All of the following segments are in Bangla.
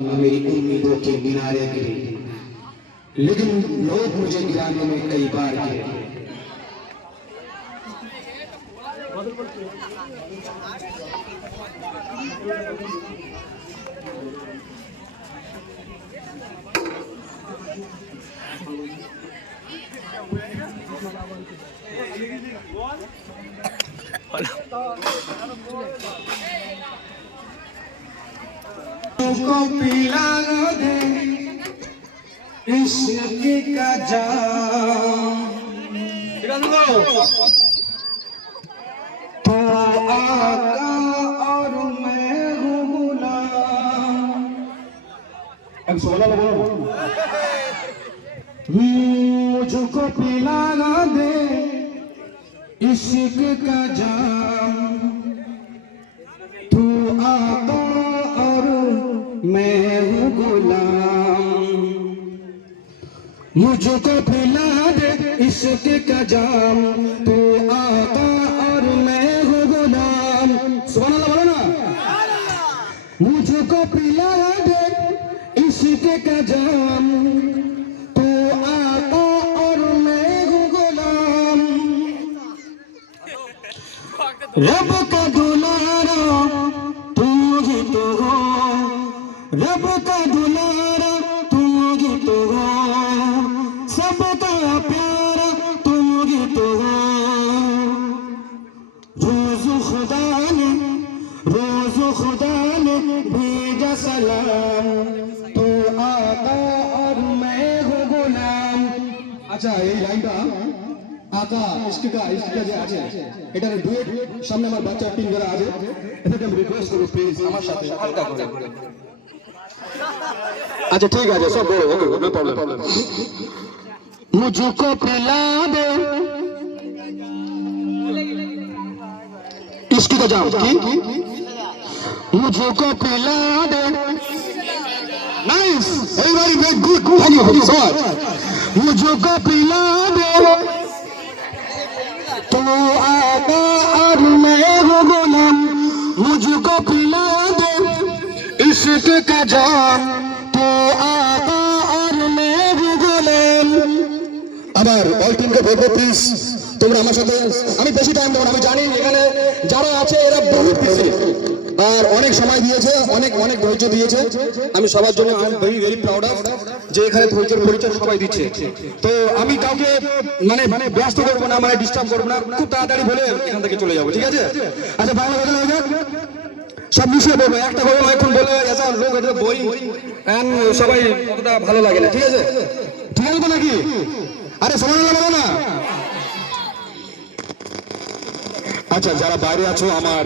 میری امیدوں کے مینارے گرے لیکن لوگ مجھے گرانے میں کئی بار گرے Thank you. کو پیلا نہ دے عشق کا جام تو آقا اور میں ہوں غلام اب سولہ لگو مجھ کو پیلا نہ دے عشق کا جام تو آقا मैं हूँ गुलाम मुझको पिला दे इश्क का जाम तू आका और मैं हूँ गुलाम सुबह अल्लाह बोलो ना मुझको पिला दे इश्क का जाम तू आका और मैं हूँ गुलाम रब আচ্ছা এই লাইনটা আচ্ছা ইস্টিকা ইস্টিকা যে আছে, এটা ডুয়েট সামনে আমার বাচ্চা টিম যারা আছে, এটাকে আমি রিকোয়েস্ট করব প্লিজ আমার সাথে হালকা করে। আচ্ছা ঠিক আছে, সব বড়, ওকে নো প্রবলেম মুঝকো পিলা দে। ইস্কি তো যাও, কি? মুঝকো পিলা দে। Nice everybody good thank you so much मुझको पिला दे तो आका और मैं हूँ गुलाम मुझको पिला दे इश्क का जाम तो आका और मैं हूँ गुलाम আবার অল টিমকে বলবো প্লিজ তোমরা আমার সাথে আমি বেশি টাইম দেবো না আমি জানি এখানে যারা আছে এরা বহুত বিজি আর অনেক সময় দিয়েছে, অনেক অনেক ধৈর্য দিয়েছে। আমি সবার জন্য ভেরি প্রাউড যে এখানে ধৈর্যের পরিচয় সবাই দিচ্ছে। তো আমি কাউকে মানে মানে ব্যস্ত করব না মানে ডিস্টার্ব করব না, খুব তাড়াতাড়ি বলে এখান থেকে চলে যাব, ঠিক আছে? আচ্ছা বাংলা কথা হয়ে সব মিশিয়ে বলব, একটা বলব এখন বলে লোক এটা বোরিং সবাই কতটা ভালো লাগে না, ঠিক আছে? ঠিক আছে নাকি আরে সমান বলো না। আচ্ছা যারা বাইরে আছো, আমার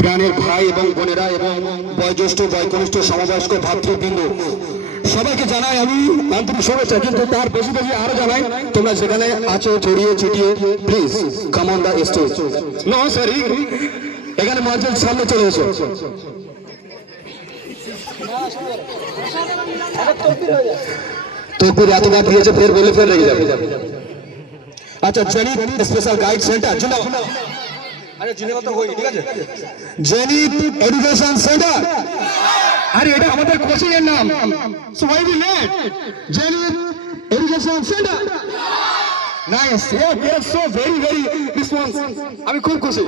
প্রাণের ভাই এবং বোনেরা এবং বয়োজ্যেষ্ঠ, বয়কনিষ্ঠ, সমবয়স্ক ভাতৃবৃন্দ। সবাইকে জানাই আমি আন্তরিক শুভেচ্ছা, কিন্তু তার বেশি বেশি আরও জানাই, তোমরা যেখানে আছো, ছড়িয়ে ছিটিয়ে please come on the stage no sorry এখানে মঞ্চের সামনে চলে এসো। তকবির এতবার দিয়েছে, ফের বলে ফের লেগে যাবে। আচ্ছা জেনিত স্পেশাল গাইড সেন্টার জিন্দাবাদ জেনিত এডুকেশন সেন্টার। আরে এটা আমাদের কোচিং এর নাম। So why we let Zenith education centre. Nice yeah they are so very very response আমি খুব খুশি।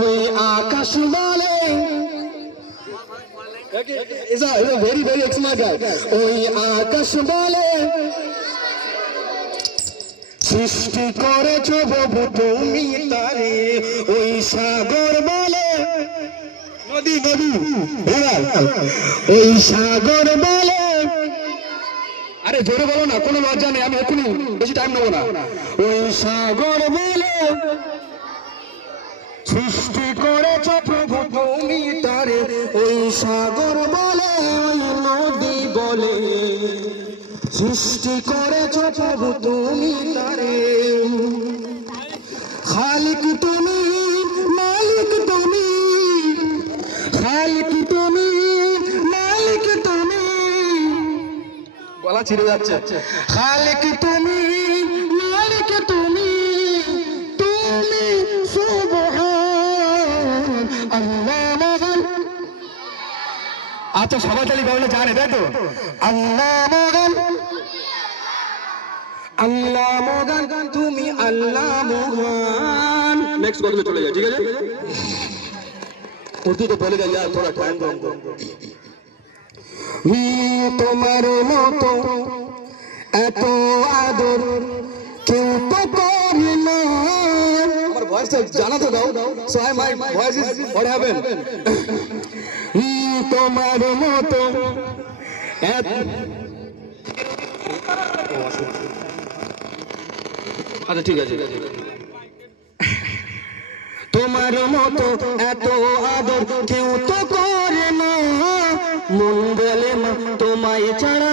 ওই আকাশ বলে। is a, is a very very excellent guy. ওই আকাশ বলে। সৃষ্টি করেছ বাবু তুমি তারে, ওই সাগর বলে। নদী নদী, এবার, ওই সাগর বলে। আরে জোরে বলো না, কোনো লজ্জা নেই, আমি এখনই বেশি টাইম নেব না। ওই সাগর বলে। সৃষ্টি করেছ প্রভু তুমি তারে, ওই সাগর বলে, ওই নদী বলে। সৃষ্টি করেছ প্রভু তুমি তারে। খালিক তুমি, মালিক তুমি। খালিক তুমি, মালিক তুমি। গলা ছিঁড়ে যাচ্ছে। খালিক তুমি, মালিক তুমি। তুমি আচ্ছা সবাই তালি গাওয়ালে জানে, তাই তো? আল্লাহ আল্লাহ মগান তুমি আল্লাহ মগান নেক্সট গজলে চলে যাই ঠিক আছে উর্দু তো বলে যাই यार थोड़ा टाइम दो তোমার মতো এত আদর কেউ তো করে না আমার ভয়েসটা জানা তো গাও so I my voice is what happen তোমার মতো এত- আচ্ছা ঠিক আছে তোমার মতো এত আদর কেউ তো করে না। মন বলে মা তোমায় ছাড়া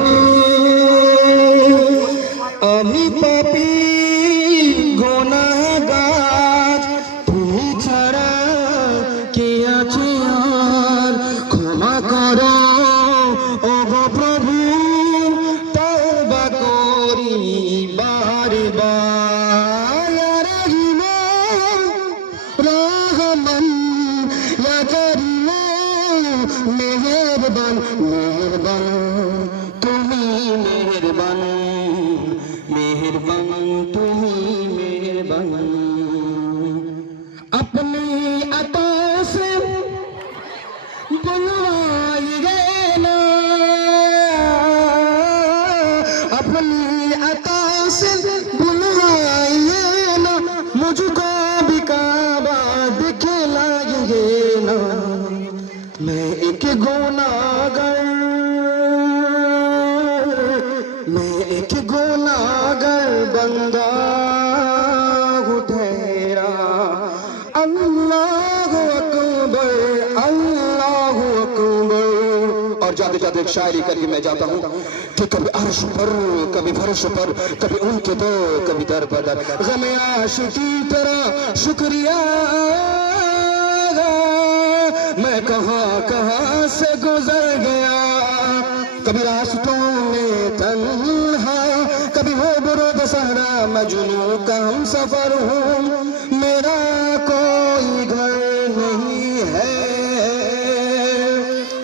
بندہ اللہ اکبر اللہ اکبر۔ اور جاتے جاتے ایک شاعری کر کے میں جاتا ہوں کہ کبھی عرش پر، کبھی فرش پر، کبھی ان کے دو کبھی در پر در۔ غم عاشقی تیرا شکریہ میں کہاں کہاں سے گزر گیا؟ کبھی راستوں میں تنہا हो बुरुद सहरा मजनू का हम सफर हूँ मेरा कोई घर नहीं है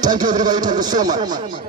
thank you everybody thank you so much